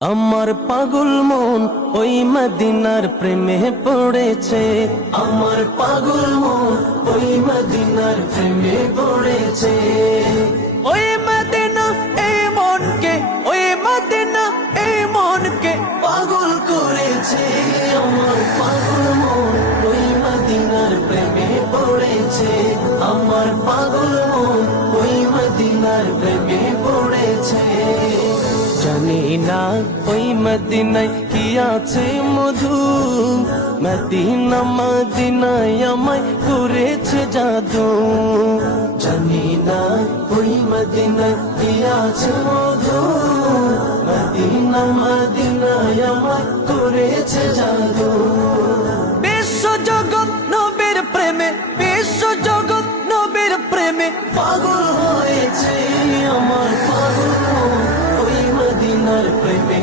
আমার পাগল মন ওই মদিনার প্রেমে পড়েছে। আমার পাগল মন ওই মদিনার প্রেমে পড়েছে। ওই মদিনা এই মনকে, ওই মদিনা এই মনকে পাগল করেছে। আমার পাগল মন ওই মদিনার প্রেমে পড়েছে। আমার পাগল মন ওই মদিনার প্রেমে পড়েছে। জানি না ওই মদিনায় কি আছে মধু, মদিনা মদিনায় আমায় করেছে জাদু। জানি না ওই মদিনায় কি আছে মধু, মদিনা মদিনায় আমায় করেছে জাদু। বিশ্ব জগৎ নবীর প্রেমে, বিশ্ব জগৎ নবীর প্রেমে পাগল হয়েছে। আমার পাগল মদিনার প্রেমে